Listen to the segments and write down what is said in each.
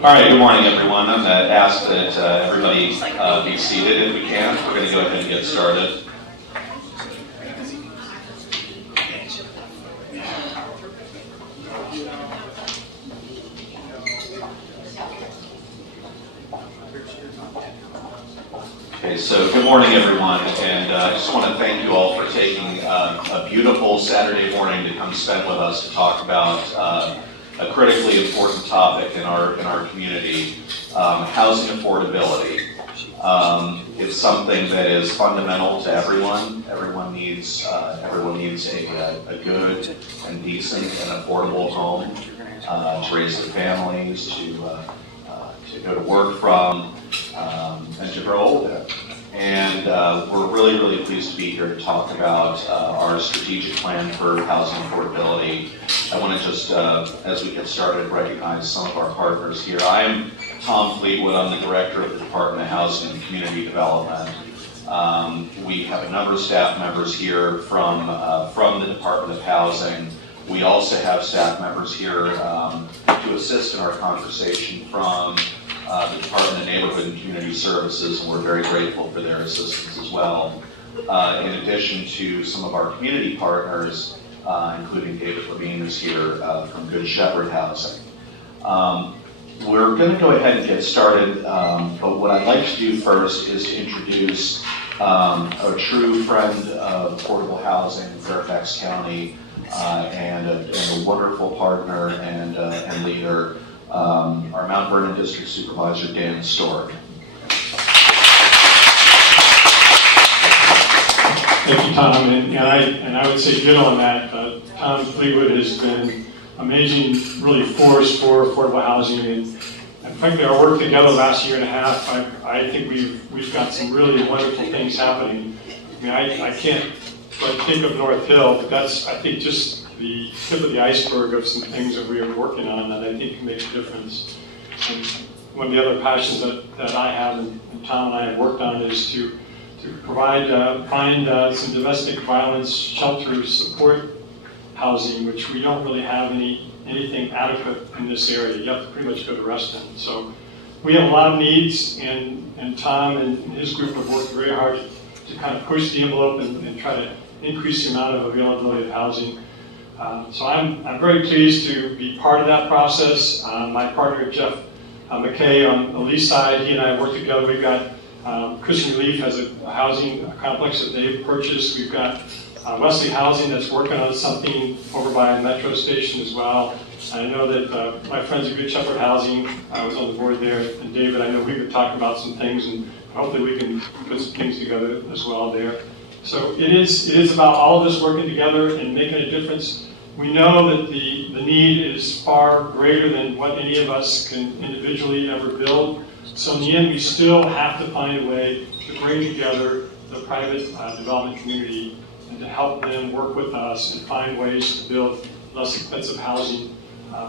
All right, good morning, everyone. I'm going to ask that everybody be seated if we can. We're going to go ahead and get started. Okay, so good morning, everyone, and I just want to thank you all for taking a beautiful Saturday morning to come spend with us to talk about a critically important topic in our community, housing affordability. It's something that is fundamental to everyone. Everyone needs a good and decent and affordable home to raise their families, to go to work from, and to grow old in. And we're really pleased to be here to talk about our strategic plan for housing affordability. I want to just, as we get started, recognize some of our partners here. I am Tom Fleetwood. I'm the Director of the Department of Housing and Community Development. We have a number of staff members here from the Department of Housing. We also have staff members here to assist in our conversation from the Department of Neighborhood and Community Services, and we're very grateful for their assistance as well. In addition to some of our community partners, including David Levine is here from Good Shepherd Housing. We're going to go ahead and get started, but what I'd like to do first is to introduce a true friend of affordable housing in Fairfax County and a wonderful partner and leader, our Mount Vernon District Supervisor, Dan Stork. Thank you, Tom, and I would say ditto on that. Tom Fleetwood has been amazing, really force for affordable housing, and frankly, our work together the last year and a half, I think we've got some really wonderful things happening. I mean, I can't but think of North Hill, but that's, I think, just the tip of the iceberg of some things that we are working on that I think can make a difference. And one of the other passions that I have and Tom and I have worked on is to provide, find some domestic violence shelter support housing, which we don't really have anything adequate in this area. You have to pretty much go to Reston. So we have a lot of needs, and Tom and his group have worked very hard to kind of push the envelope and try to increase the amount of availability of housing. So I'm very pleased to be part of that process. My partner, Jeff McKay, on the lease side, he and I work together. We've got Christian Relief has a housing complex that they've purchased. We've got Wesley Housing that's working on something over by a metro station as well. I know that my friends at Good Shepherd Housing, I was on the board there, and David, I know we've been talking about some things, and hopefully we can put some things together as well there. So it is about all of us working together and making a difference. We know that the need is far greater than what any of us can individually ever build. So in the end, we still have to find a way to bring together the private development community and to help them work with us and find ways to build less expensive housing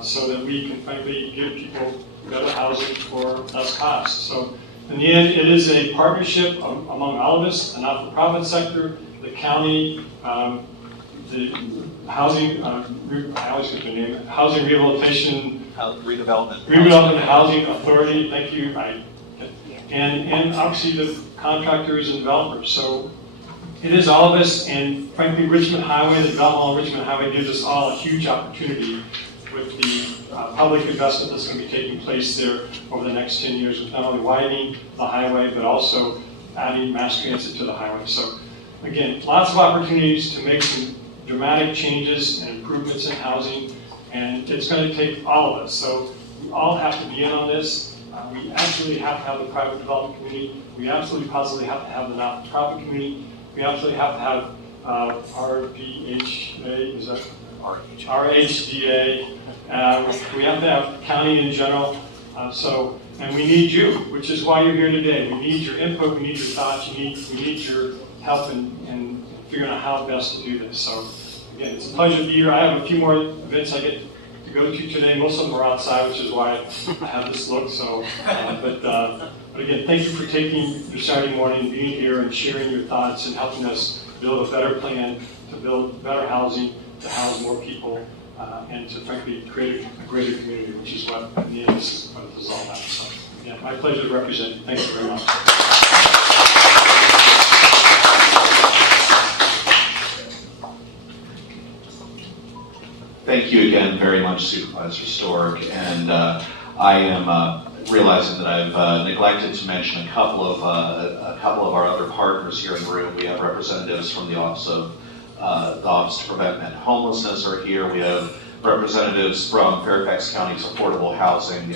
so that we can frankly give people better housing for less cost. So in the end, it is a partnership among all of us, the not-for-profit sector, the county, the housing, I always get the name, Housing Redevelopment Housing Authority, thank you, and obviously the contractors and developers. So it is all of us, and frankly, Richmond Highway, the development on Richmond Highway gives us all a huge opportunity with the public investment that's going to be taking place there over the next 10 years, with not only widening the highway, but also adding mass transit to the highway. So again, lots of opportunities to make some dramatic changes and improvements in housing, and it's going to take all of us. So we all have to be in on this. We absolutely have to have the private development community. We absolutely positively have to have the not-for-profit community. We absolutely have to have RDHA, is that? RHDA. We have to have county in general. And we need you, which is why you're here today. We need your input, we need your thoughts, we need your help in figuring out how best to do this. So again, it's a pleasure to be here. I have a few more events I get to go to today. Most of them are outside, which is why I have this look. So, but again, thank you for taking your Saturday morning, being here and sharing your thoughts and helping us build a better plan to build better housing, to house more people, and to frankly create a greater community, which is what this is all about. Yeah, my pleasure to represent. Thank you very much. Thank you again very much, Supervisor Stork. And I am realizing that I've neglected to mention a couple of our other partners here in the room. We have representatives from the Office to Prevent Homelessness are here. We have representatives from Fairfax County's Affordable Housing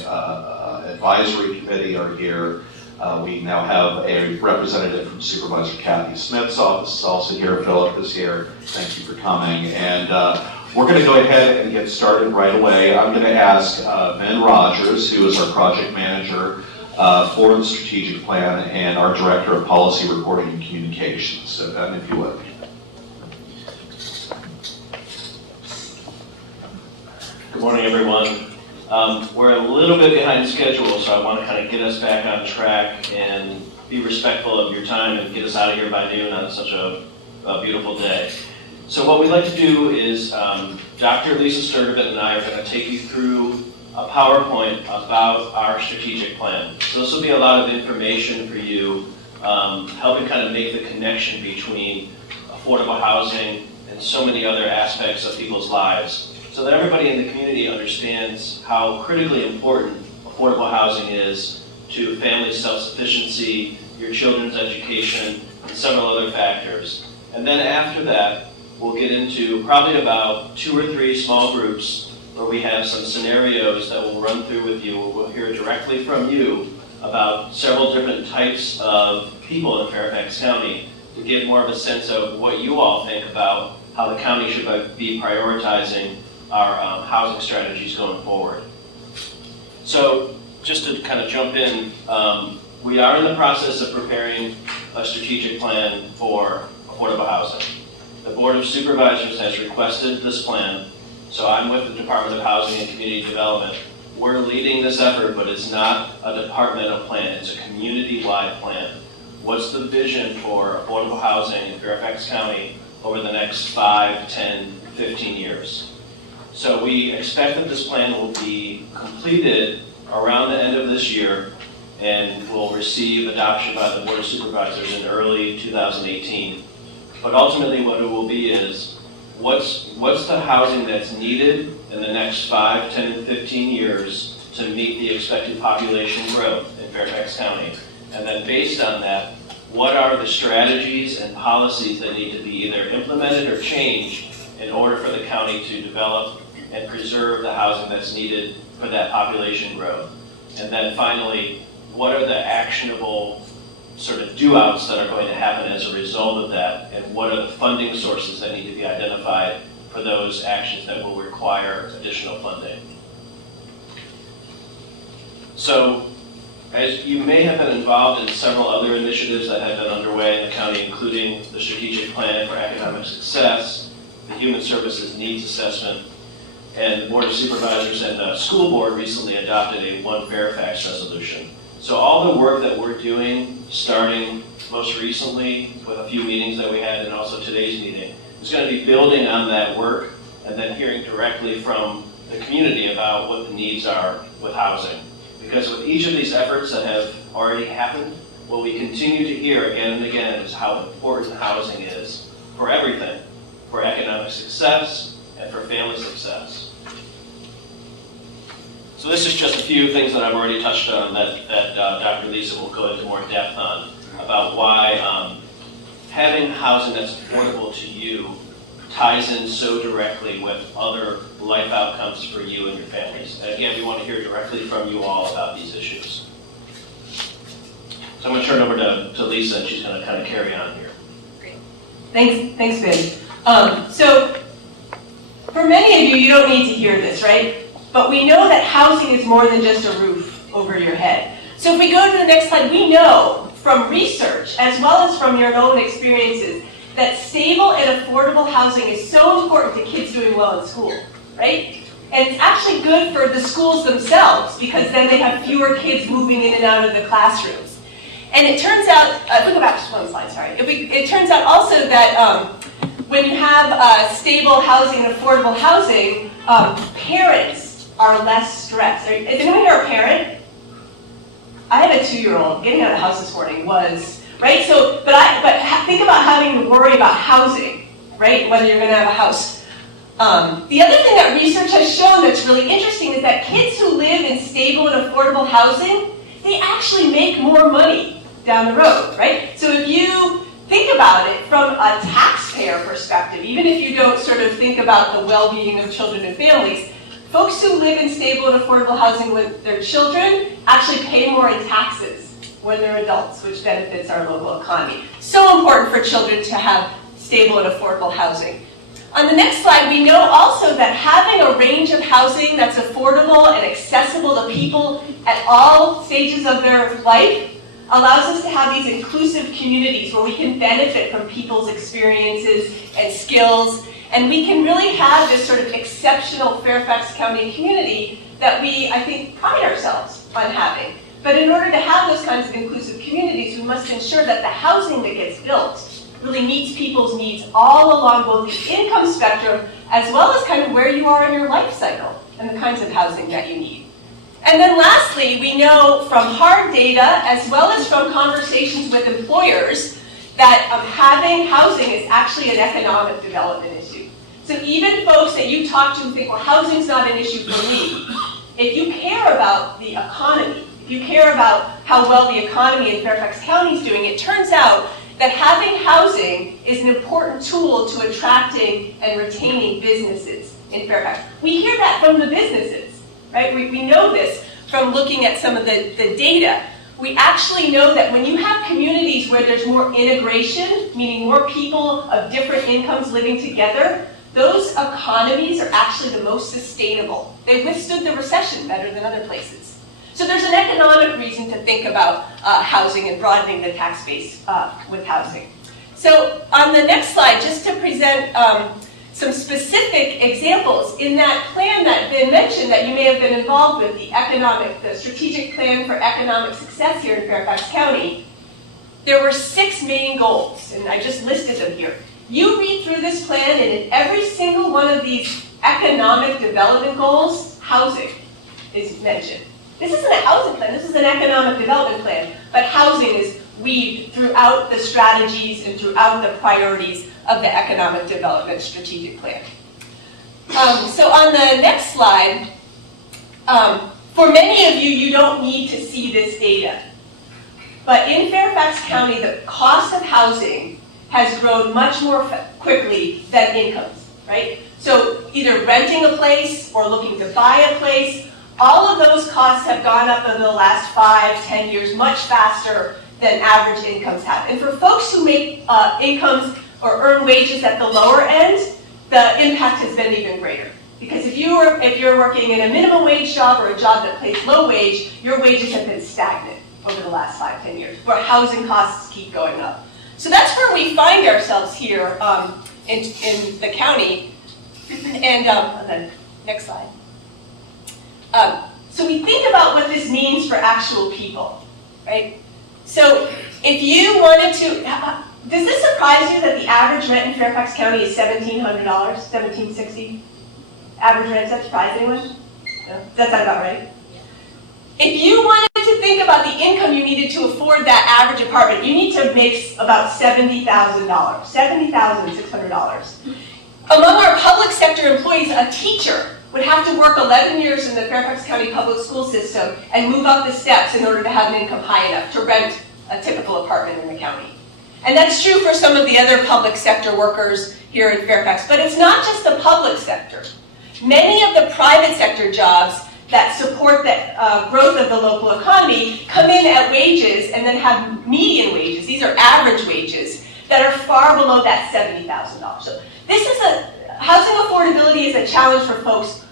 Advisory Committee are here. We now have a representative from Supervisor Kathy Smith's office is also here. Philip is here. Thank you for coming. And we're going to go ahead and get started right away. I'm going to ask Ben Rogers, who is our project manager for the strategic plan and our director of policy reporting and communications. So Ben, if you would. Good morning, everyone. We're a little bit behind schedule, so I want to kind of get us back on track and be respectful of your time and get us out of here by noon on such a beautiful day. So what we'd like to do is Dr. Lisa Sturdivant and I are going to take you through a PowerPoint about our strategic plan. So this will be a lot of information for you, helping kind of make the connection between affordable housing and so many other aspects of people's lives, so that everybody in the community understands how critically important affordable housing is to family self-sufficiency, your children's education, and several other factors. And then after that, we'll get into probably about 2 or 3 small groups where we have some scenarios that we'll run through with you. We'll hear directly from you about several different types of people in Fairfax County to get more of a sense of what you all think about how the county should be prioritizing our housing strategies going forward. So just to kind of jump in, we are in the process of preparing a strategic plan for affordable housing. The Board of Supervisors has requested this plan, so I'm with the Department of Housing and Community Development. We're leading this effort, but it's not a departmental plan, it's a community-wide plan. What's the vision for affordable housing in Fairfax County over the next 5, 10, 15 years? So we expect that this plan will be completed around the end of this year and will receive adoption by the Board of Supervisors in early 2018. But ultimately what it will be is, what's the housing that's needed in the next 5, 10, and 15 years to meet the expected population growth in Fairfax County? And then based on that, what are the strategies and policies that need to be either implemented or changed in order for the county to develop and preserve the housing that's needed for that population growth? And then finally, what are the actionable sort of do-outs that are going to happen as a result of that, and what are the funding sources that need to be identified for those actions that will require additional funding? So, as you may have been involved in several other initiatives that have been underway in the county, including the Strategic Plan for Economic Success, the Human Services Needs Assessment, and the Board of Supervisors and the School Board recently adopted a One Fairfax resolution. So all the work that we're doing, starting most recently with a few meetings that we had and also today's meeting, is going to be building on that work and then hearing directly from the community about what the needs are with housing. Because with each of these efforts that have already happened, what we continue to hear again and again is how important housing is for everything, for economic success and for family success. So this is just a few things that I've already touched on that Dr. Lisa will go into more depth on about why having housing that's affordable to you ties in so directly with other life outcomes for you and your families. And again, we want to hear directly from you all about these issues. So I'm going to turn over to Lisa, and she's going to kind of carry on here. Great. Thanks, Ben. So for many of you, you don't need to hear this, right? But we know that housing is more than just a roof over your head. So if we go to the next slide, we know from research, as well as from your own experiences, that stable and affordable housing is so important to kids doing well in school, right? And it's actually good for the schools themselves, because then they have fewer kids moving in and out of the classrooms. And it turns out, if we go back to one slide, sorry. It turns out also that when you have stable housing and affordable housing, parents are less stressed. Is anyone here a parent? I have a 2-year-old. Getting out of the house this morning was, right? So, think about having to worry about housing, right? Whether you're going to have a house. The other thing that research has shown that's really interesting is that kids who live in stable and affordable housing, they actually make more money down the road, right? So if you think about it from a taxpayer perspective, even if you don't sort of think about the well-being of children and families, folks who live in stable and affordable housing with their children actually pay more in taxes when they're adults, which benefits our local economy. So important for children to have stable and affordable housing. On the next slide, we know also that having a range of housing that's affordable and accessible to people at all stages of their life allows us to have these inclusive communities where we can benefit from people's experiences and skills, and we can really have this sort of exceptional Fairfax County community that we, I think, pride ourselves on having. But in order to have those kinds of inclusive communities, we must ensure that the housing that gets built really meets people's needs all along both the income spectrum as well as kind of where you are in your life cycle and the kinds of housing that you need. And then lastly, we know from hard data as well as from conversations with employers that having housing is actually an economic development issue. So even folks that you talk to who think, well, housing's not an issue for me, if you care about the economy, if you care about how well the economy in Fairfax County is doing, it turns out that having housing is an important tool to attracting and retaining businesses in Fairfax. We hear that from the businesses, right? We know this from looking at some of the data. We actually know that when you have communities where there's more integration, meaning more people of different incomes living together, those economies are actually the most sustainable. They withstood the recession better than other places. So there's an economic reason to think about housing and broadening the tax base with housing. So on the next slide, just to present some specific examples in that plan that Ben mentioned that you may have been involved with, the strategic plan for economic success here in Fairfax County, there were 6 main goals, and I just listed them here. You read through this plan, and in every single one of these economic development goals, housing is mentioned. This isn't a housing plan, this is an economic development plan, but housing is weaved throughout the strategies and throughout the priorities of the economic development strategic plan. So on the next slide, for many of you, you don't need to see this data. But in Fairfax County, the cost of housing has grown much more quickly than incomes, right? So either renting a place or looking to buy a place, all of those costs have gone up in the last 5-10 years much faster than average incomes have. And for folks who make incomes or earn wages at the lower end, the impact has been even greater. Because if you're working in a minimum wage job or a job that pays low wage, your wages have been stagnant over the last 5-10 years, where housing costs keep going up. So that's where we find ourselves here in the county. And the next slide. So we think about what this means for actual people, right? So if you wanted to, does this surprise you that the average rent in Fairfax County is $1,700, $1,760? Average rent, does that surprise anyone? No? Does that sound about right? If you wanted to think about the income you needed to afford that average apartment, you need to make about $70,000, $70,600. Among our public sector employees, a teacher would have to work 11 years in the Fairfax County public school system and move up the steps in order to have an income high enough to rent a typical apartment in the county. And that's true for some of the other public sector workers here in Fairfax, but it's not just the public sector. Many of the private sector jobs that support the growth of the local economy come in at wages and then have median wages. These are average wages that are far below that $70,000. So this is housing affordability is a challenge for folks,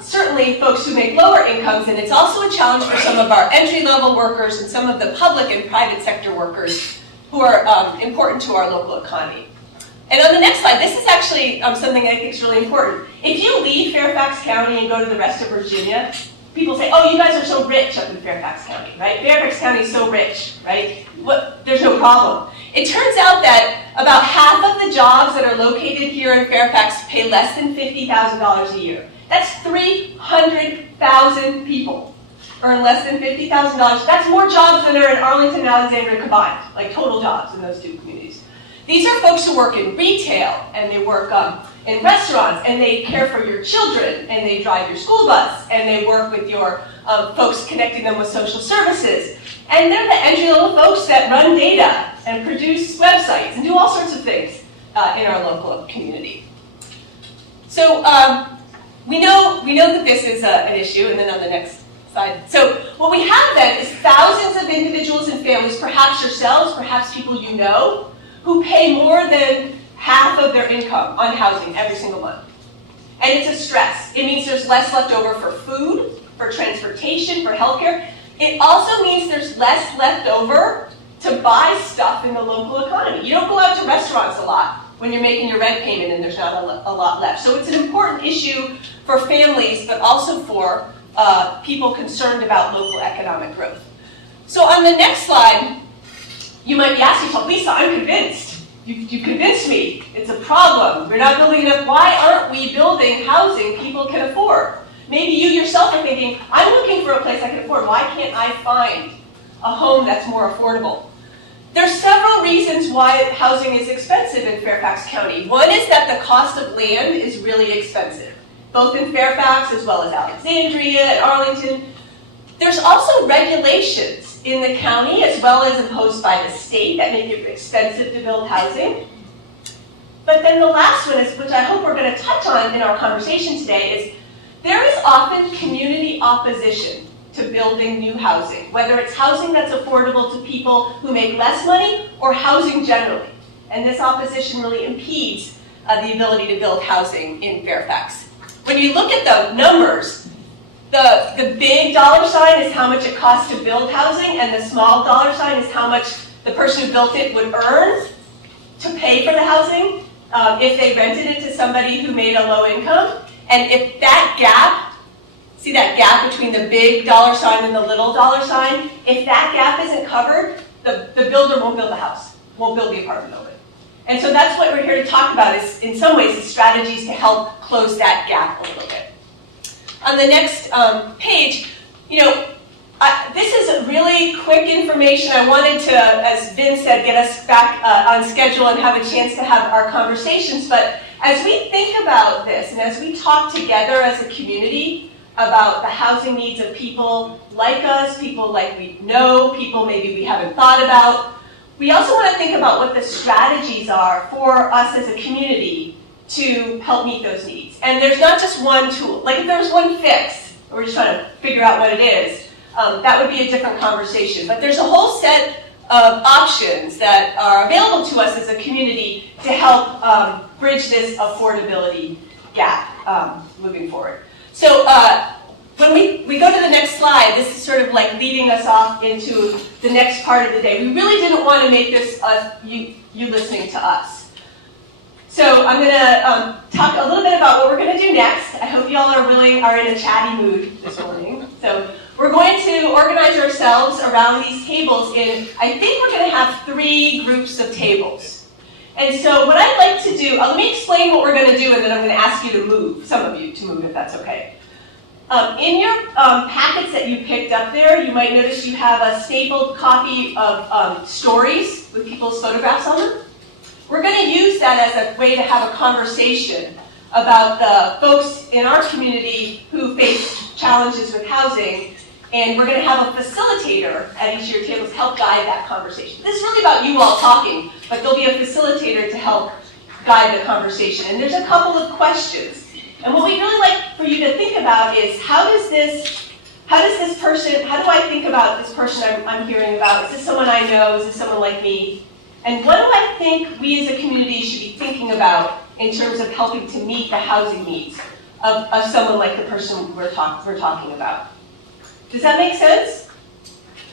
certainly folks who make lower incomes, and it's also a challenge for some of our entry-level workers and some of the public and private sector workers who are important to our local economy. And on the next slide, this is actually something I think is really important. If you leave Fairfax County and go to the rest of Virginia, people say, oh, you guys are so rich up in Fairfax County, right? Fairfax County is so rich, right? There's no problem. It turns out that about half of the jobs that are located here in Fairfax pay less than $50,000 a year. That's 300,000 people. earn less than $50,000. That's more jobs than are in Arlington and Alexandria combined, like total jobs in those two communities. These are folks who work in retail, and they work in restaurants, and they care for your children, and they drive your school bus, and they work with your folks, connecting them with social services. And they're the entry-level folks that run data and produce websites and do all sorts of things in our local community. So we know that this is an issue, and then on the next slide. So what we have then is thousands of individuals and families, perhaps yourselves, perhaps people you know, who pay more than half of their income on housing every single month. And it's a stress. It means there's less left over for food, for transportation, for healthcare. It also means there's less left over to buy stuff in the local economy. You don't go out to restaurants a lot when you're making your rent payment and there's not a lot left. So it's an important issue for families, but also for people concerned about local economic growth. So on the next slide, you might be asking yourself, Lisa, I'm convinced. You convinced me. It's a problem. We're not building enough. Why aren't we building housing people can afford? Maybe you yourself are thinking, I'm looking for a place I can afford. Why can't I find a home that's more affordable? There's several reasons why housing is expensive in Fairfax County. One is that the cost of land is really expensive, both in Fairfax as well as Alexandria and Arlington. There's also regulations in the county as well as imposed by the state that make it expensive to build housing. But then the last one is, which I hope we're going to touch on in our conversation today, is there is often community opposition to building new housing, whether it's housing that's affordable to people who make less money or housing generally. And this opposition really impedes the ability to build housing in Fairfax. When you look at the numbers, the big dollar sign is how much it costs to build housing, and the small dollar sign is how much the person who built it would earn to pay for the housing if they rented it to somebody who made a low income. And if that gap, see that gap between the big dollar sign and the little dollar sign, if that gap isn't covered, the builder won't build the house, won't build the apartment building. And so that's what we're here to talk about, is in some ways the strategies to help close that gap a little bit. On the next page, this is really quick information. I wanted to, as Vin said, get us back on schedule and have a chance to have our conversations. But as we think about this and as we talk together as a community about the housing needs of people like us, people like we know, people maybe we haven't thought about, we also want to think about what the strategies are for us as a community to help meet those needs. And there's not just one tool. Like if there's one fix, or we're just trying to figure out what it is, that would be a different conversation. But there's a whole set of options that are available to us as a community to help bridge this affordability gap moving forward. So when we go to the next slide, this is sort of like leading us off into the next part of the day. We really didn't want to make this you listening to us. So I'm going to talk a little bit about what we're going to do next. I hope you all are in a chatty mood this morning. So we're going to organize ourselves around these tables in, I think we're going to have 3 groups of tables. And so what I'd like to do, let me explain what we're going to do, and then I'm going to ask you to move, some of you to move if that's okay. In your packets that you picked up there, you might notice you have a stapled copy of stories with people's photographs on them. We're going to use that as a way to have a conversation about the folks in our community who face challenges with housing, and we're going to have a facilitator at each of your tables help guide that conversation. This is really about you all talking, but there'll be a facilitator to help guide the conversation. And there's a couple of questions. And what we'd really like for you to think about is how do I think about this person I'm hearing about? Is this someone I know? Is this someone like me? And what do I think we as a community should be thinking about in terms of helping to meet the housing needs of someone like the person we're talking about? Does that make sense?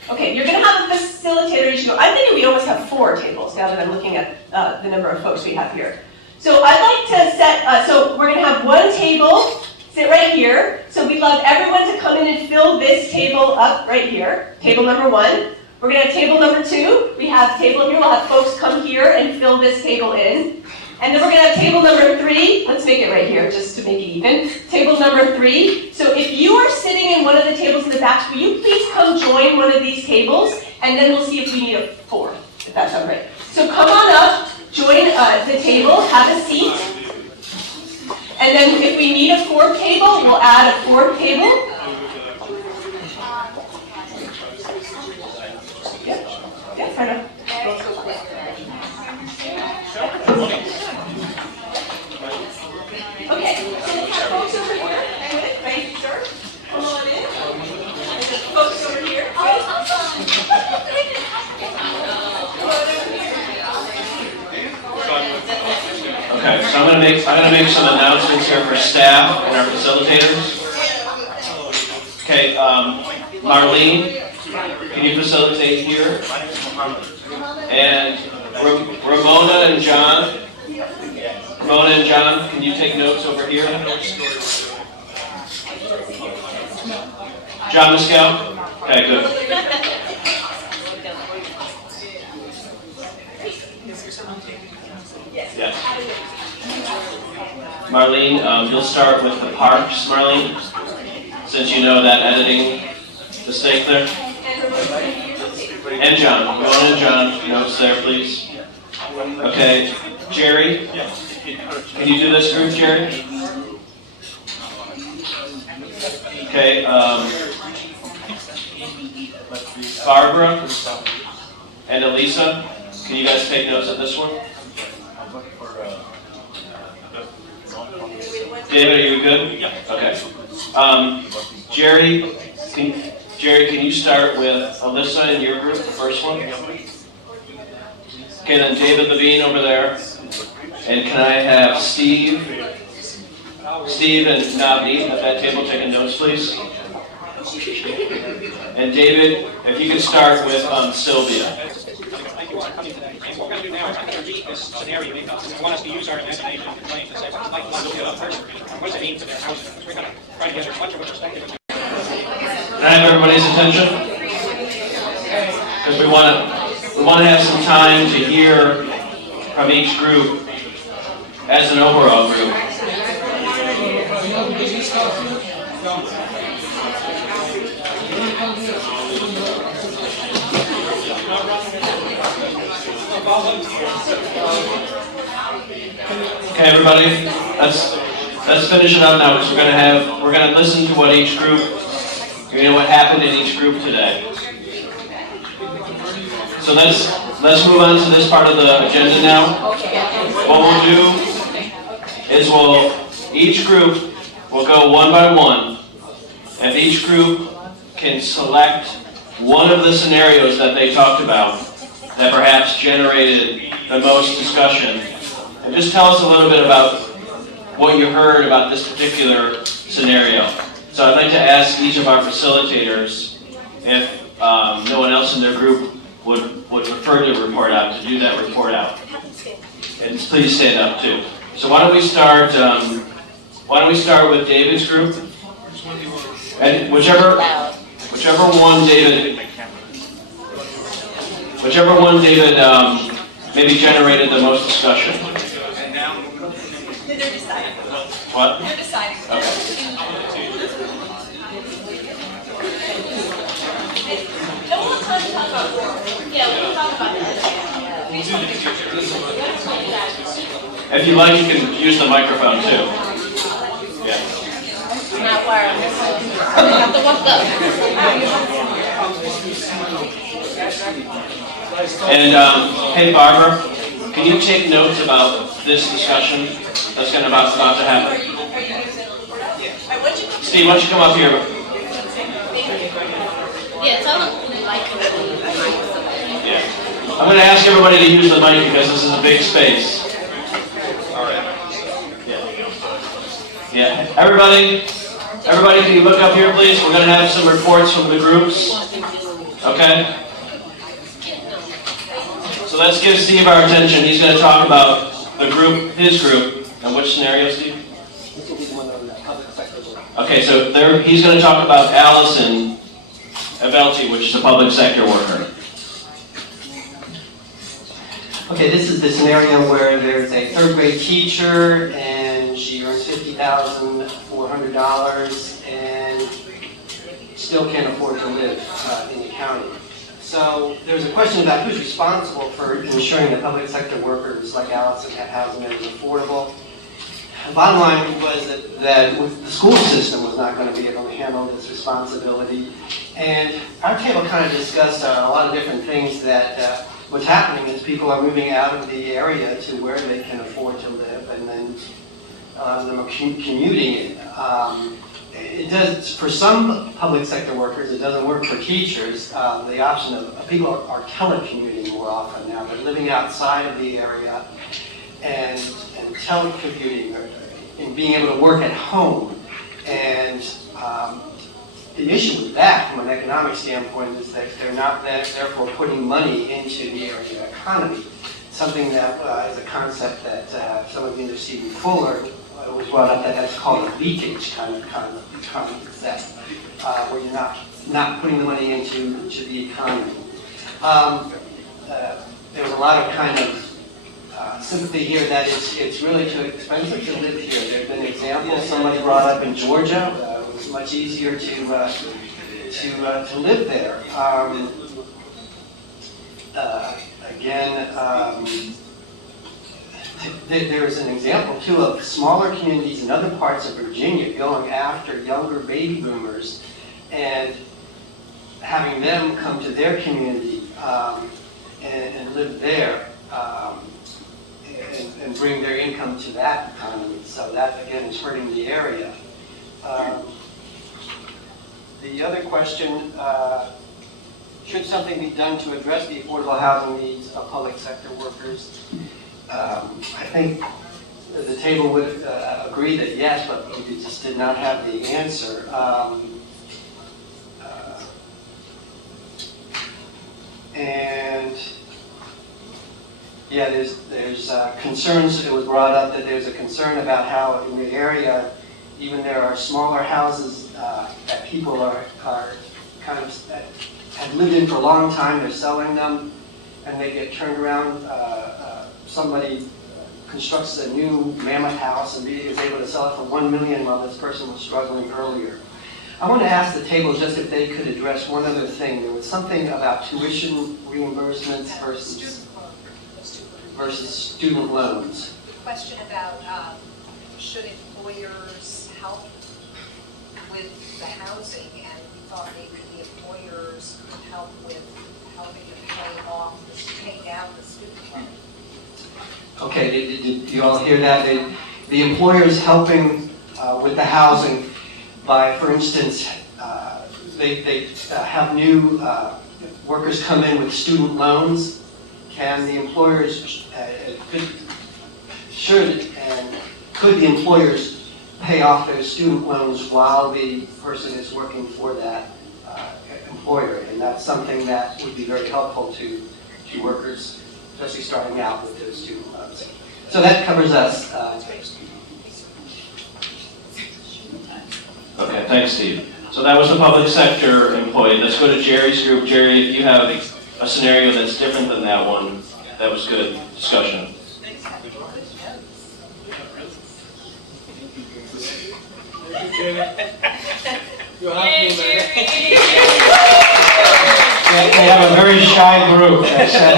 Okay, you're going to have a facilitator as you go. I'm thinking we almost have 4 tables now that I'm looking at the number of folks we have here. So I'd like to set, so we're going to have one table sit right here. So we'd love everyone to come in and fill this table up right here, table number 1. We're going to have table number 2. We have table here. We'll have folks come here and fill this table in. And then we're gonna have table number 3. Let's make it right here, just to make it even. Table number 3. So if you are sitting in one of the tables in the back, will you please come join one of these tables? And then we'll see if we need a 4th, if that sounds right. So come on up, join the table, have a seat. And then if we need a 4th table, we'll add a 4th table. Yeah, fair enough. Okay, so we have folks over here. Thank you, sir. Come on in. And the folks over here. Okay, so I'm gonna make some announcements here for staff and our facilitators. Okay, Marlene, can you facilitate here? And Ramona and John, can you take notes over here? John Mescal? Okay, good. Yes. Marlene, you'll start with the parks, Marlene, since you know that editing mistake there. And John, Ramona and John, notes there, please. Okay, Jerry, can you do this group, Jerry? Okay, Barbara and Elisa, can you guys take notes of this one? David, are you good? Yeah. Okay. Jerry, can you start with Alyssa in your group, the first one? Okay, then David Levine over there. And can I have Steve and Navi at that table taking notes, please? And David, if you could start with Sylvia. What we're going to do now is I'm going to read this scenario because I want us to use our imagination to explain to say, like look at a person. What does it mean to their housing? We're going to try to get as much of a perspective. Can I have everybody's attention? Because we want to have some time to hear from each group as an overall group. Okay, everybody, let's finish it up now because we're gonna listen to what each group, what happened in each group today. So let's move on to this part of the agenda now. What we'll do is each group will go one by one, and each group can select one of the scenarios that they talked about that perhaps generated the most discussion. And just tell us a little bit about what you heard about this particular scenario. So I'd like to ask each of our facilitators if no one else in their group would prefer to report out, to do that report out. And please stand up too. So why don't we start with David's group? And whichever one David maybe generated the most discussion. They're deciding. What? They're deciding. Okay. No one wants to talk about war. Yeah, we'll talk about that. If you like, you can use the microphone too. Yeah. Not wireless. I have to walk up. And hey, Barbara, can you take notes about this discussion that's about to happen? Steve, why don't you come up here? Yeah, tell them like Yeah. I'm going to ask everybody to use the mic because this is a big space. All right. Yeah. Everybody, can you look up here, please? We're going to have some reports from the groups. Okay? So let's give Steve our attention. He's going to talk about the group, his group. And which scenario, Steve? Okay, so he's going to talk about Allison Avelti, which is a public sector worker. Okay, this is the scenario where there's a third grade teacher and she earns $50,400 and still can't afford to live in the county. So there's a question about who's responsible for ensuring that public sector workers like Allison have housing that is affordable. The bottom line was that the school system was not going to be able to handle this responsibility. And our table kind of discussed a lot of different things that what's happening is people are moving out of the area to where they can afford to live, and then a lot of them are commuting. It does, for some public sector workers, it doesn't work for teachers. The option of people are telecommuting more often now. They're living outside of the area and telecommuting and being able to work at home. And the issue with that, from an economic standpoint, is that they're not therefore putting money into the area economy. Something that is a concept that some of you know, Stephen Fuller was brought up, that's called a leakage kind of concept, where you're not putting the money into the economy. There's a lot of kind of sympathy here that it's really too expensive to live here. There have been examples somebody brought up in Georgia. It was much easier to live there. There's an example too of smaller communities in other parts of Virginia going after younger baby boomers and having them come to their community and live there. And bring their income to that economy. So that, again, is hurting the area. The other question, should something be done to address the affordable housing needs of public sector workers? I think the table would agree that yes, but we just did not have the answer. Yeah, there's concerns. It was brought up that there's a concern about how in the area, even there are smaller houses that people are kind of have lived in for a long time. They're selling them, and they get turned around. Somebody constructs a new mammoth house and is able to sell it for $1 million while this person was struggling earlier. I want to ask the table just if they could address one other thing. There was something about tuition reimbursements versus student loans. The question about should employers help with the housing, and we thought maybe the employers could help with helping to pay down the student loan. Okay, did you all hear that? The employers helping with the housing by, for instance, they have new workers come in with student loans. Can the employers, could the employers pay off their student loans while the person is working for that employer? And that's something that would be very helpful to workers, especially starting out with their student loans. So that covers us. Okay, thanks, Steve. So that was the public sector employee. Let's go to Jerry's group. Jerry, if you have a scenario that's different than that one, that was good discussion. They have a very shy group that said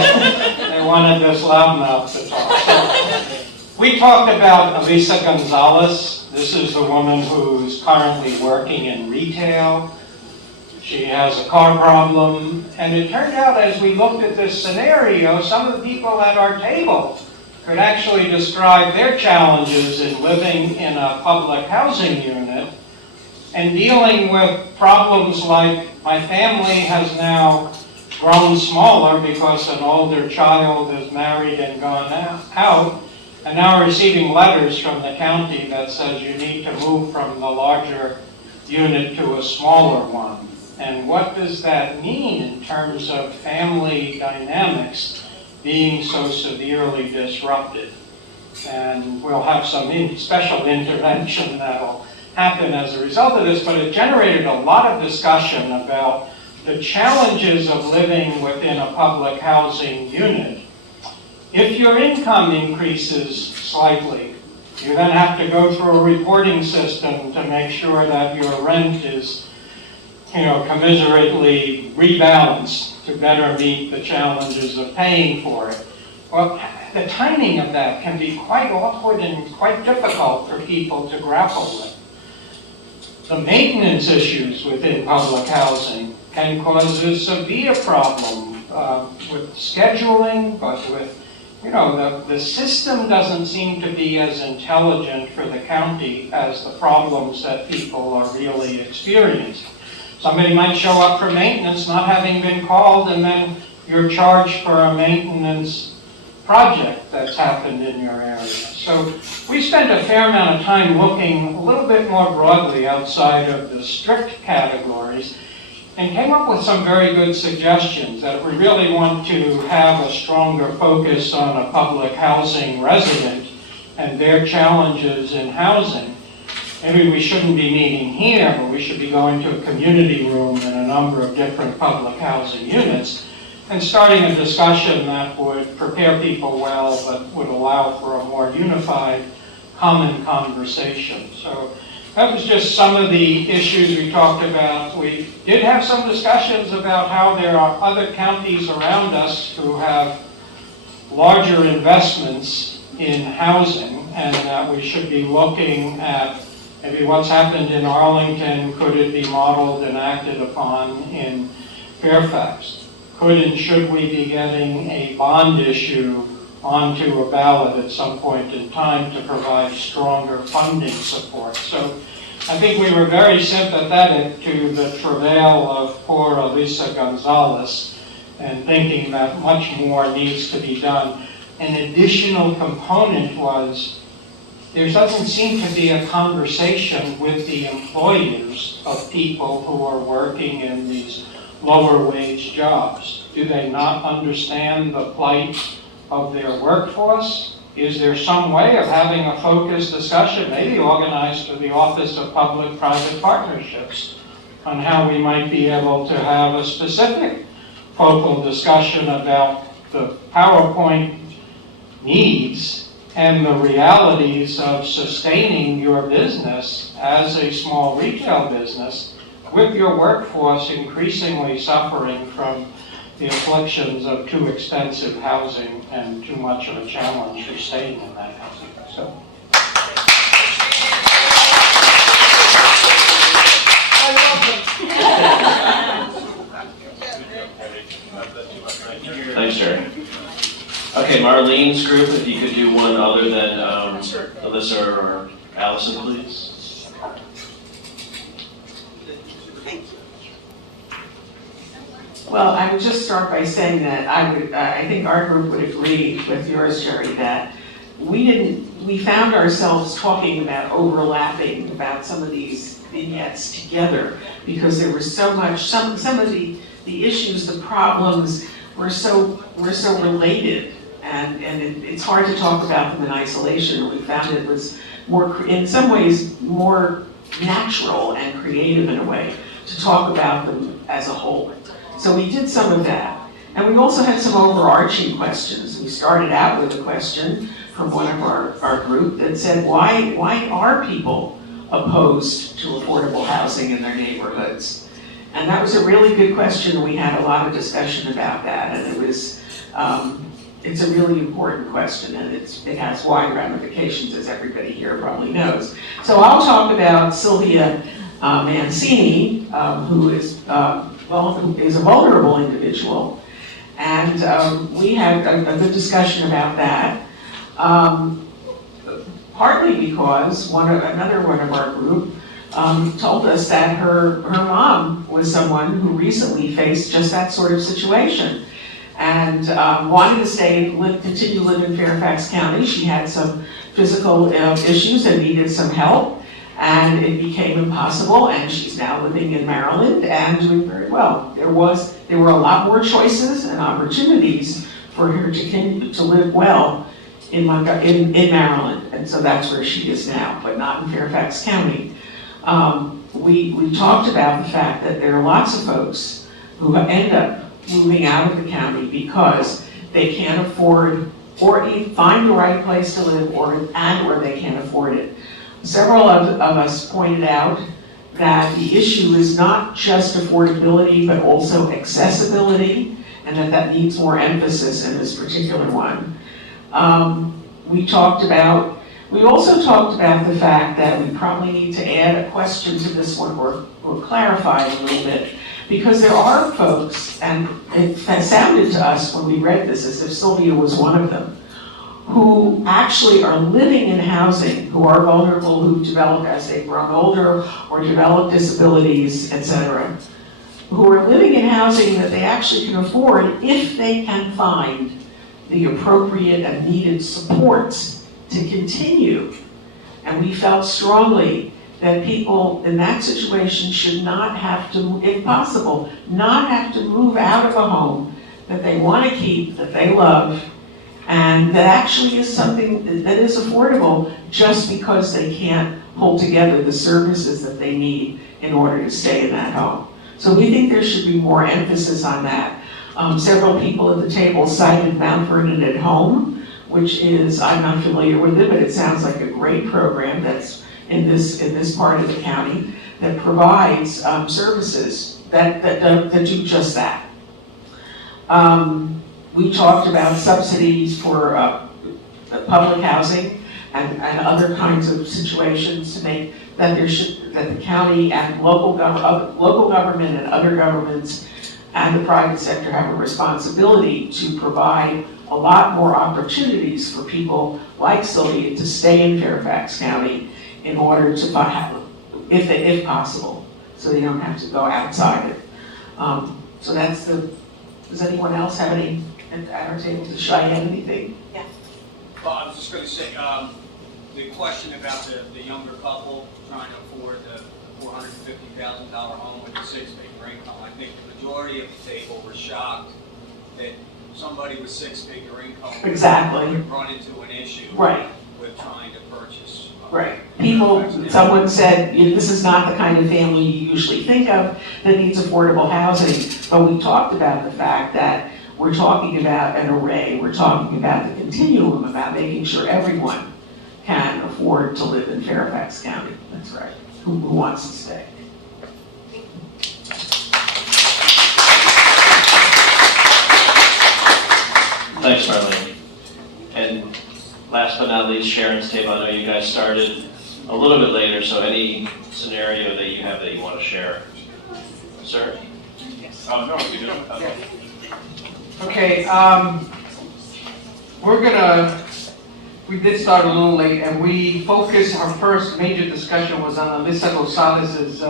they wanted this loudmouth to talk. So, we talked about Elisa Gonzalez. This is the woman who's currently working in retail. She has a car problem, and it turned out as we looked at this scenario, some of the people at our table could actually describe their challenges in living in a public housing unit and dealing with problems like my family has now grown smaller because an older child is married and gone out, and now receiving letters from the county that says you need to move from the larger unit to a smaller one. And what does that mean in terms of family dynamics being so severely disrupted? And we'll have some special intervention that'll happen as a result of this, but it generated a lot of discussion about the challenges of living within a public housing unit. If your income increases slightly, you then have to go through a reporting system to make sure that your rent is, commiserately rebalanced to better meet the challenges of paying for it. Well, the timing of that can be quite awkward and quite difficult for people to grapple with. The maintenance issues within public housing can cause a severe problem with scheduling, but with, the system doesn't seem to be as intelligent for the county as the problems that people are really experiencing. Somebody might show up for maintenance not having been called, and then you're charged for a maintenance project that's happened in your area. So we spent a fair amount of time looking a little bit more broadly outside of the strict categories and came up with some very good suggestions that we really want to have a stronger focus on a public housing resident and their challenges in housing. Maybe we shouldn't be meeting here, but we should be going to a community room in a number of different public housing units and starting a discussion that would prepare people well, but would allow for a more unified, common conversation. So that was just some of the issues we talked about. We did have some discussions about how there are other counties around us who have larger investments in housing, and that we should be looking at maybe what's happened in Arlington. Could it be modeled and acted upon in Fairfax? Could and should we be getting a bond issue onto a ballot at some point in time to provide stronger funding support? So I think we were very sympathetic to the travail of poor Elisa Gonzalez and thinking that much more needs to be done. An additional component was there doesn't seem to be a conversation with the employers of people who are working in these lower wage jobs. Do they not understand the plight of their workforce? Is there some way of having a focused discussion, maybe organized through the Office of Public-Private Partnerships, on how we might be able to have a specific focal discussion about the PowerPoint needs and the realities of sustaining your business as a small retail business with your workforce increasingly suffering from the afflictions of too expensive housing and too much of a challenge for staying in that housing. So. Thanks, Jerry. Okay, Marlene's group, if you could do one other than Alyssa or Allison, please. Well, I would just start by saying that I think our group would agree with yours, Jerry, that we found ourselves talking about overlapping about some of these vignettes together because there was so much, some of the issues, the problems were so related, and it's hard to talk about them in isolation. We found it was more, in some ways, more natural and creative in a way to talk about them as a whole. So we did some of that. And we also had some overarching questions. We started out with a question from one of our group that said, why are people opposed to affordable housing in their neighborhoods? And that was a really good question. We had a lot of discussion about that. And it was, it's a really important question, and it has wide ramifications, as everybody here probably knows. So I'll talk about Sylvia Mancini, who is a vulnerable individual, and we had a good discussion about that. Partly because another one of our group told us that her mom was someone who recently faced just that sort of situation, and wanted to continue to live in Fairfax County. She had some physical issues and needed some help, and it became impossible, and she's now living in Maryland and doing very well. There were a lot more choices and opportunities for her to continue to live well in Maryland, and so that's where she is now, but not in Fairfax County. We talked about the fact that there are lots of folks who end up moving out of the county because they can't afford or find the right place to live, or they can't afford it. Several of us pointed out that the issue is not just affordability, but also accessibility, and that needs more emphasis in this particular one. We also talked about the fact that we probably need to add a question to this one or clarify a little bit, because there are folks, and it sounded to us when we read this as if Sylvia was one of them, who actually are living in housing, who are vulnerable, who develop as they've grown older or develop disabilities, etc., who are living in housing that they actually can afford if they can find the appropriate and needed supports to continue. And we felt strongly that people in that situation should not have to, if possible, not have to move out of a home that they want to keep, that they love, and that actually is something that is affordable just because they can't pull together the services that they need in order to stay in that home. So we think there should be more emphasis on that. Several people at the table cited Mount Vernon at Home, which is, I'm not familiar with it, but it sounds like a great program that's in this part of the county that provides services that do just that. We talked about subsidies for public housing and other kinds of situations to make that the county and local government and other governments and the private sector have a responsibility to provide a lot more opportunities for people like Sylvia to stay in Fairfax County in order to, if possible, so they don't have to go outside it. So that's does anyone else have any at our table? Does Cheyenne anything? Yeah. Well, I was just going to say, the question about the younger couple trying to afford the $450,000 home with a six-figure income, I think the majority of the table were shocked that somebody with six-figure income Exactly. would run into an issue Right. with trying to purchase. Right. Someone said, this is not the kind of family you usually think of that needs affordable housing, but we talked about the fact that we're talking about an array, we're talking about the continuum, about making sure everyone can afford to live in Fairfax County. That's right. Who wants to stay? Thanks, Marlene. And last but not least, Sharon's table. I know you guys started a little bit later, so any scenario that you have that you want to share. Sir? No, you don't. Okay, we did start a little late, and we focused, our first major discussion was on Alyssa Gonzalez's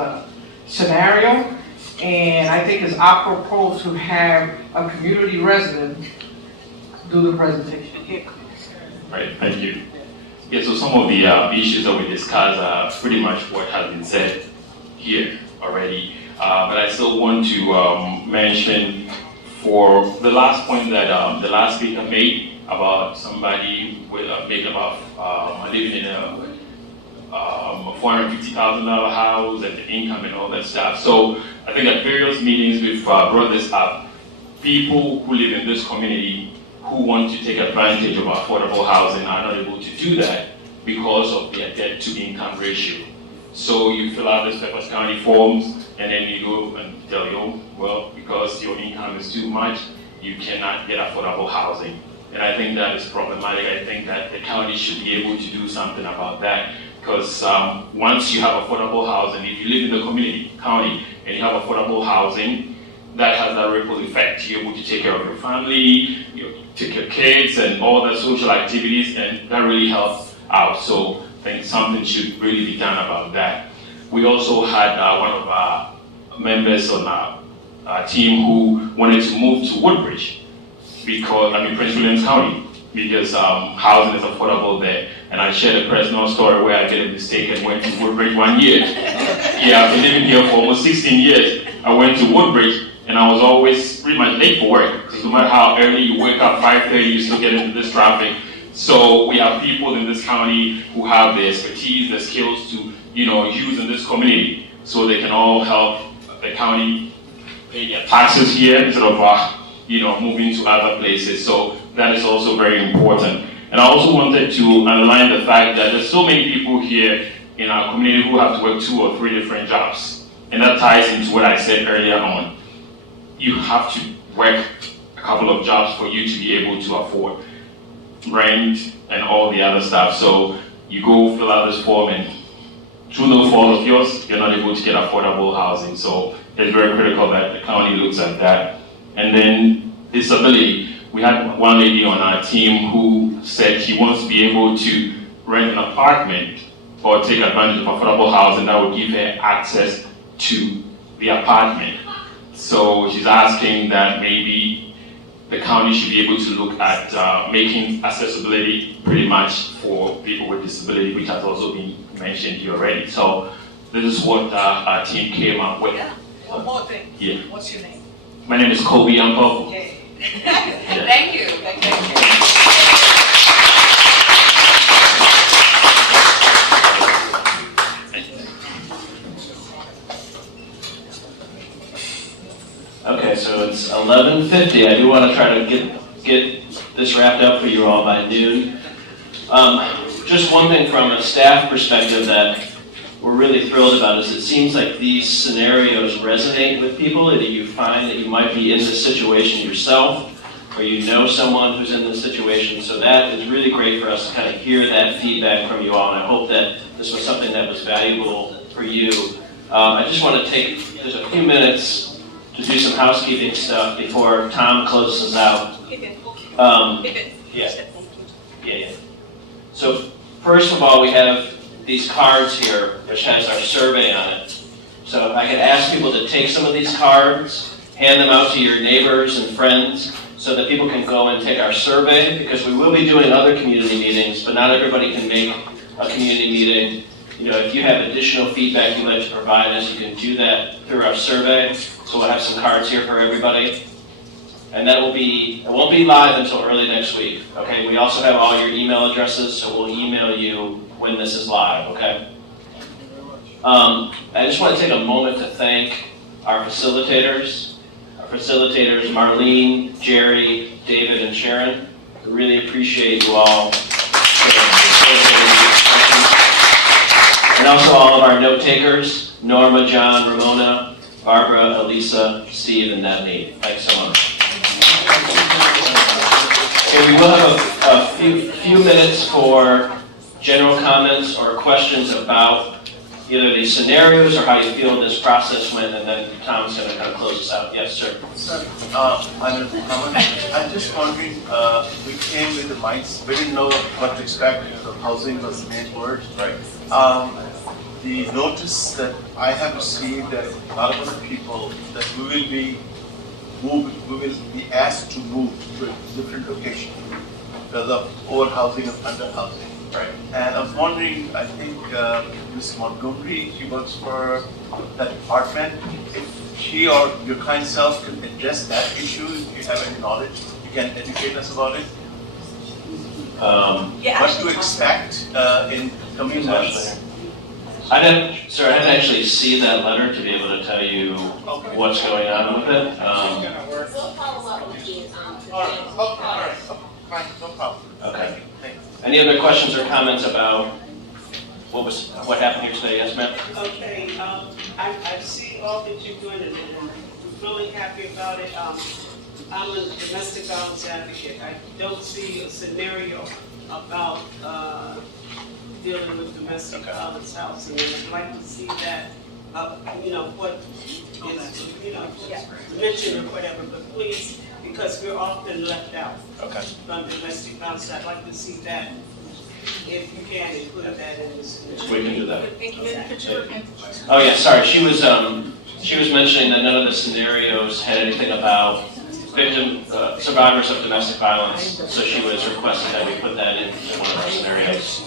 scenario, and I think it's apropos to have a community resident do the presentation. Right, thank you. Yeah, so some of the issues that we discussed are pretty much what has been said here already, but I still want to mention for the last point that the last speaker made about somebody with living in a $450,000 house and the income and all that stuff. So I think at various meetings we've brought this up. People who live in this community who want to take advantage of affordable housing are not able to do that because of their debt to income ratio. So you fill out the Fairfax County forms and then you go and tell you, well, because your income is too much, you cannot get affordable housing. And I think that is problematic. I think that the county should be able to do something about that, because once you have affordable housing, if you live in the county and you have affordable housing, that has that ripple effect. You're able to take care of your family, you take your kids and all the social activities, and that really helps out. So I think something should really be done about that. We also had one of our members on our team who wanted to move to Woodbridge, Prince William County, because housing is affordable there. And I shared a personal story where I made a mistake and went to Woodbridge 1 year. Yeah, I've been living here for almost 16 years. I went to Woodbridge and I was always pretty much late for work, because no matter how early you wake up, 5:30, you still get into this traffic. So we have people in this county who have the expertise, the skills to, use in this community, so they can all help the county pay their taxes here instead of, moving to other places. So that is also very important. And I also wanted to underline the fact that there's so many people here in our community who have to work 2 or 3 different jobs. And that ties into what I said earlier on. You have to work a couple of jobs for you to be able to afford rent and all the other stuff. So you go fill out this form, and through no fault of yours, you're not able to get affordable housing. So it's very critical that the county looks at that. And then disability. We had one lady on our team who said she wants to be able to rent an apartment or take advantage of affordable housing that would give her access to the apartment. So she's asking that maybe the county should be able to look at making accessibility pretty much for people with disability, which has also been mentioned here already. So this is what our team came up with. Yeah, one more thing. Yeah. What's your name? My name is Kobe Yampo. Okay. Thank you. Thank you. Okay, so it's 11:50. I do want to try to get this wrapped up for you all by noon. Just one thing from a staff perspective that we're really thrilled about is it seems like these scenarios resonate with people, that you find that you might be in this situation yourself, or you know someone who's in this situation. So that is really great for us to kind of hear that feedback from you all, and I hope that this was something that was valuable for you. I just want to take just a few minutes to do some housekeeping stuff before Tom closes out. Yeah. So first of all, we have these cards here, which has our survey on it. So if I could ask people to take some of these cards, hand them out to your neighbors and friends, so that people can go and take our survey, because we will be doing other community meetings, but not everybody can make a community meeting. If you have additional feedback you'd like to provide us, you can do that through our survey. So we'll have some cards here for everybody. And it won't be live until early next week, okay? We also have all your email addresses, so we'll email you when this is live, okay? I just want to take a moment to thank our facilitators. Marlene, Jerry, David, and Sharon. We really appreciate you all. And also all of our note takers, Norma, John, Ramona, Barbara, Elisa, Steve, and Navneet. Thanks so much. Okay, we will have a few minutes for general comments or questions about either these scenarios or how you feel this process went, and then Tom's going to kind of close us out. Yes, sir. Sir, I'm just wondering, we came with the mindset, we didn't know what to expect, so housing was the main word, right? The notice that I have received that a lot of other people, that we will be asked to move to a different location because of overhousing and underhousing. Right. And I was wondering, I think Ms. Montgomery, she works for that department. If she or your kind self can address that issue, if you have any knowledge, you can educate us about it. What to expect in coming months? I didn't actually see that letter to be able to tell you what's going on with it. We'll follow up with you. All right. Fine, no problem. Okay. Thanks. Any other questions or comments about what happened here today? Yes, ma'am? Okay, I see all that you're doing and I'm really happy about it. I'm a domestic violence advocate. I don't see a scenario about dealing with domestic violence housing. And I'd like to see that, what is, mentioned or whatever, but please, because we're often left out from domestic violence. I'd like to see that, if you can include that in this. We can do that. Oh yeah, sorry. She was mentioning that none of the scenarios had anything about survivors of domestic violence. So she was requesting that we put that in one of our scenarios.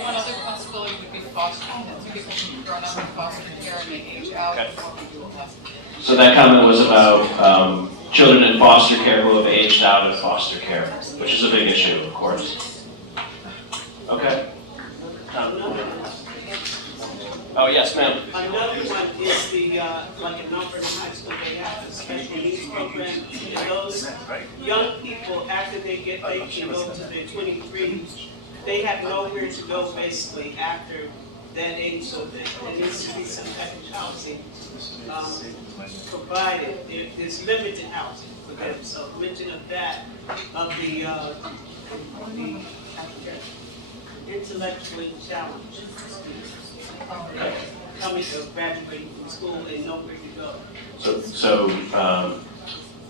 One other possibility would be foster care. People can be thrown out of foster care and they age out before we do a foster care. So that comment was about children in foster care who have aged out of foster care, which is a big issue, of course. Okay. Oh, yes, ma'am. Another one is the, like a number in high school, they have a special needs program. And those young people, after they can go to their 23, they have nowhere to go basically after that age, so there needs to be some type of housing provided. There's limited housing for them, so mention of that, of the intellectually challenged students coming to graduating from school and nowhere to go. So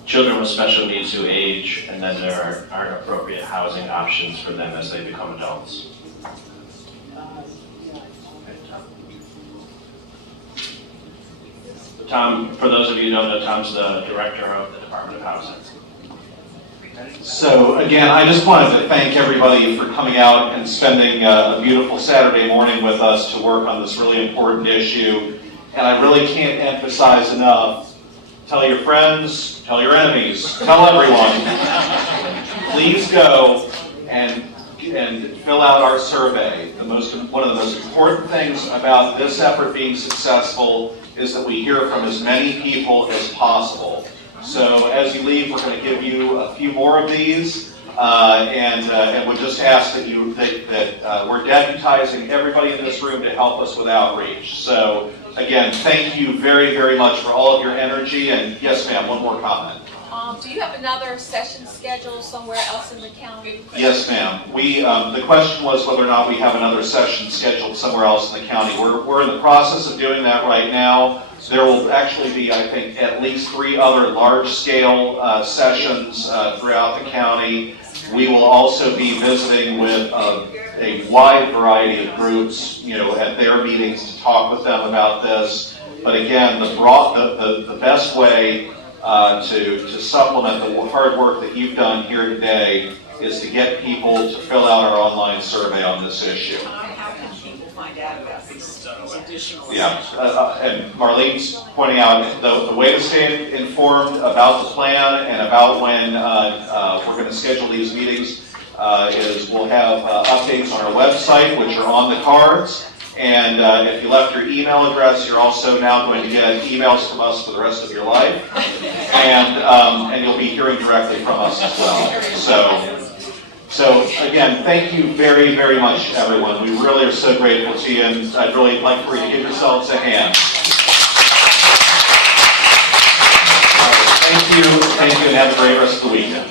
children with special needs who age, and then there aren't appropriate housing options for them as they become adults. Tom, for those of you who don't know, Tom's the director of the Department of Housing. So again, I just wanted to thank everybody for coming out and spending a beautiful Saturday morning with us to work on this really important issue. And I really can't emphasize enough, tell your friends, tell your enemies, tell everyone, please go and fill out our survey. One of the most important things about this effort being successful is that we hear from as many people as possible. So as you leave, we're going to give you a few more of these, and we'll just ask that we're deputizing everybody in this room to help us with outreach. So again, thank you very, very much for all of your energy. And yes, ma'am, one more comment. Do you have another session scheduled somewhere else in the county? Yes, ma'am. The question was whether or not we have another session scheduled somewhere else in the county. We're in the process of doing that right now. There will actually be, I think, at least 3 other large-scale sessions throughout the county. We will also be visiting with a wide variety of groups, at their meetings to talk with them about this. But again, the best way to supplement the hard work that you've done here today is to get people to fill out our online survey on this issue. How can people find out about these additional? Yeah, and Marlene's pointing out the way to stay informed about the plan and about when we're going to schedule these meetings is we'll have updates on our website, which are on the cards. And if you left your email address, you're also now going to get emails from us for the rest of your life. And you'll be hearing directly from us as well. So again, thank you very, very much, everyone. We really are so grateful to you, and I'd really like for you to give yourselves a hand. Thank you, and have a great rest of the weekend.